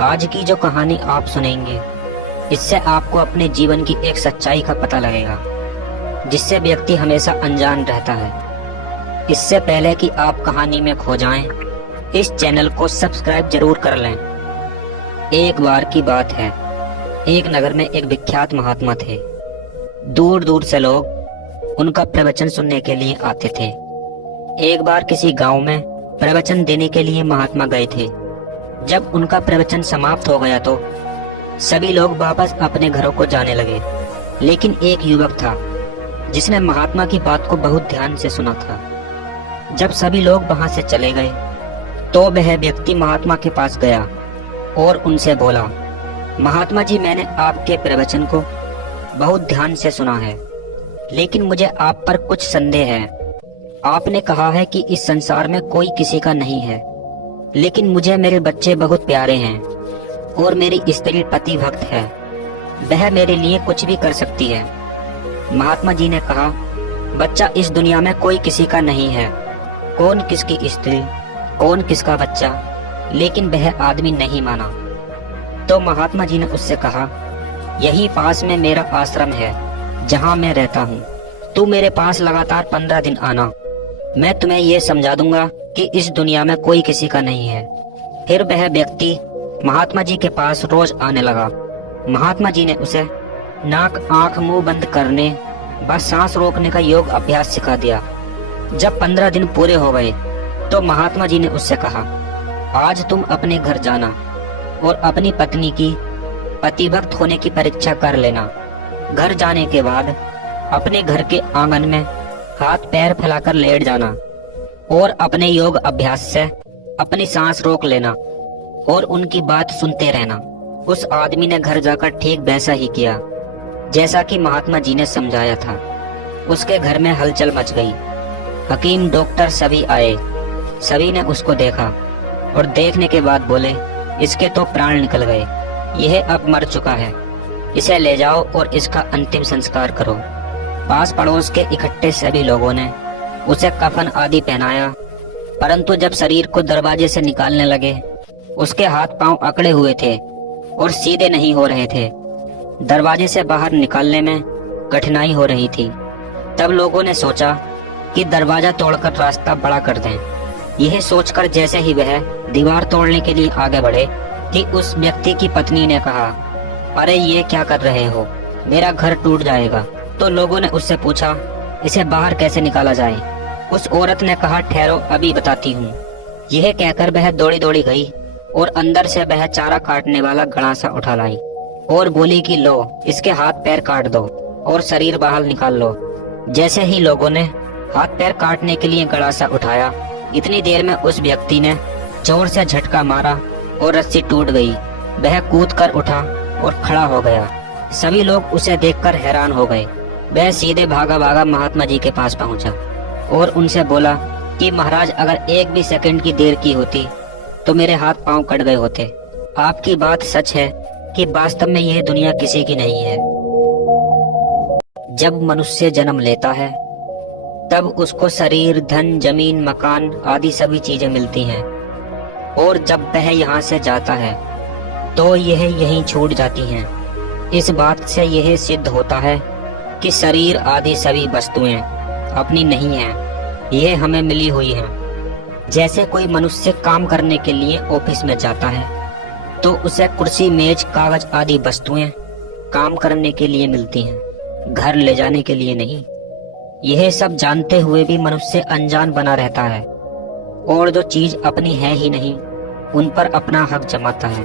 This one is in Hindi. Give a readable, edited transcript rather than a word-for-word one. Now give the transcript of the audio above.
आज की जो कहानी आप सुनेंगे, इससे आपको अपने जीवन की एक सच्चाई का पता लगेगा, जिससे व्यक्ति हमेशा अनजान रहता है। इससे पहले कि आप कहानी में खो जाएं, इस चैनल को सब्सक्राइब जरूर कर लें। एक बार की बात है, एक नगर में एक विख्यात महात्मा थे। दूर दूर से लोग उनका प्रवचन सुनने के लिए आते थे। एक बार किसी गांव में प्रवचन देने के लिए महात्मा गए थे। जब उनका प्रवचन समाप्त हो गया तो सभी लोग वापस अपने घरों को जाने लगे, लेकिन एक युवक था जिसने महात्मा की बात को बहुत ध्यान से सुना था। जब सभी लोग वहां से चले गए तो वह व्यक्ति महात्मा के पास गया और उनसे बोला, महात्मा जी, मैंने आपके प्रवचन को बहुत ध्यान से सुना है, लेकिन मुझे आप पर कुछ संदेह है। आपने कहा है कि इस संसार में कोई किसी का नहीं है, लेकिन मुझे मेरे बच्चे बहुत प्यारे हैं और मेरी स्त्री पति भक्त है, वह मेरे लिए कुछ भी कर सकती है। महात्मा जी ने कहा, बच्चा इस दुनिया में कोई किसी का नहीं है, कौन किसकी स्त्री, कौन किसका बच्चा, लेकिन वह आदमी नहीं माना। तो महात्मा जी ने उससे कहा, यही पास में मेरा आश्रम है जहाँ मैं रहता हूँ, तू मेरे पास लगातार 15 दिन आना, मैं तुम्हें ये समझा दूंगा कि इस दुनिया में कोई किसी का नहीं है। फिर वह व्यक्ति महात्मा जी के पास रोज आने लगा। महात्मा जी ने उसे नाक आंख मुंह बंद करने व सांस रोकने का योग अभ्यास सिखा दिया। जब 15 दिन पूरे हो गए तो महात्मा जी ने उससे कहा, आज तुम अपने घर जाना और अपनी पत्नी की पतिभक्त होने की परीक्षा कर लेना। घर जाने के बाद अपने घर के आंगन में हाथ पैर फैलाकर लेट जाना और अपने योग अभ्यास से अपनी सांस रोक लेना और उनकी बात सुनते रहना। उस आदमी ने घर जाकर ठीक वैसा ही किया जैसा कि महात्मा जी ने समझाया था। उसके घर में हलचल मच गई। हकीम, डॉक्टर सभी आए। सभी ने उसको देखा और देखने के बाद बोले, इसके तो प्राण निकल गए, यह अब मर चुका है, इसे ले जाओ और इसका अंतिम संस्कार करो। पास पड़ोस के इकट्ठे सभी लोगों ने उसे कफन आदि पहनाया, परंतु जब शरीर को दरवाजे से निकालने लगे, उसके हाथ पांव अकड़े हुए थे और सीधे नहीं हो रहे थे। दरवाजे से बाहर निकालने में कठिनाई हो रही थी। तब लोगों ने सोचा कि दरवाजा तोड़कर रास्ता बड़ा कर दें। यह सोचकर जैसे ही वह दीवार तोड़ने के लिए आगे बढ़े कि उस व्यक्ति की पत्नी ने कहा, अरे ये क्या कर रहे हो, मेरा घर टूट जाएगा। तो लोगों ने उससे पूछा, इसे बाहर कैसे निकाला जाए। उस औरत ने कहा, ठहरो अभी बताती हूँ। यह कहकर वह दौड़ी दौड़ी गई और अंदर से वह चारा काटने वाला गड़ासा उठा लाई और बोली कि लो, इसके हाथ पैर काट दो और शरीर बाहर निकाल लो। जैसे ही लोगों ने हाथ पैर काटने के लिए गड़ासा उठाया, इतनी देर में उस व्यक्ति ने जोर से झटका मारा और रस्सी टूट गई। वह कूद कर उठा और खड़ा हो गया। सभी लोग उसे देखकर हैरान हो गए। वह सीधे भागा भागा महात्मा जी के पास पहुंचा और उनसे बोला कि महाराज, अगर एक भी सेकंड की देर की होती तो मेरे हाथ पांव कट गए होते। आपकी बात सच है कि वास्तव में यह दुनिया किसी की नहीं है। जब मनुष्य जन्म लेता है तब उसको शरीर, धन, जमीन, मकान आदि सभी चीजें मिलती हैं, और जब वह यहाँ से जाता है तो यह यहीं छूट जाती हैं। इस बात से यह सिद्ध होता है कि शरीर आदि सभी वस्तुएं अपनी नहीं हैं, यह हमें मिली हुई हैं। जैसे कोई मनुष्य काम करने के लिए ऑफिस में जाता है तो उसे कुर्सी, मेज, कागज आदि वस्तुएं काम करने के लिए मिलती हैं, घर ले जाने के लिए नहीं। यह सब जानते हुए भी मनुष्य अनजान बना रहता है और जो चीज अपनी है ही नहीं, उन पर अपना हक जमाता है।